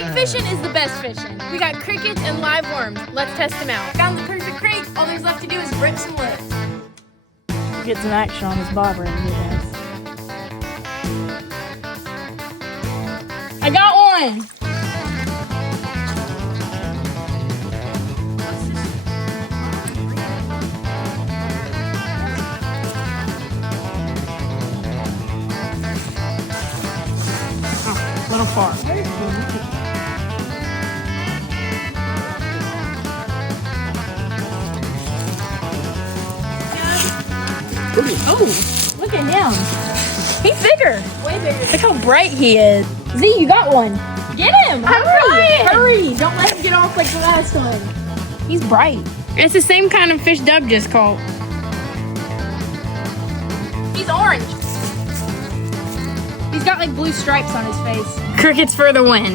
Creek fishing is the best fishing. We got crickets and live worms. Let's test them out. Found the perfect crate. All there's left to do is rip some lips. Get some action on this bobber in here, guys. I got one. Oh, a little far. Oh, look at him. He's bigger. Way bigger. Look how bright he is. Z, you got one. Get him! I'm Hurry! trying. Hurry! Don't let him get off like the last one. He's bright. It's the same kind of fish Dub just caught. He's orange. He's got like blue stripes on his face. Crickets for the win.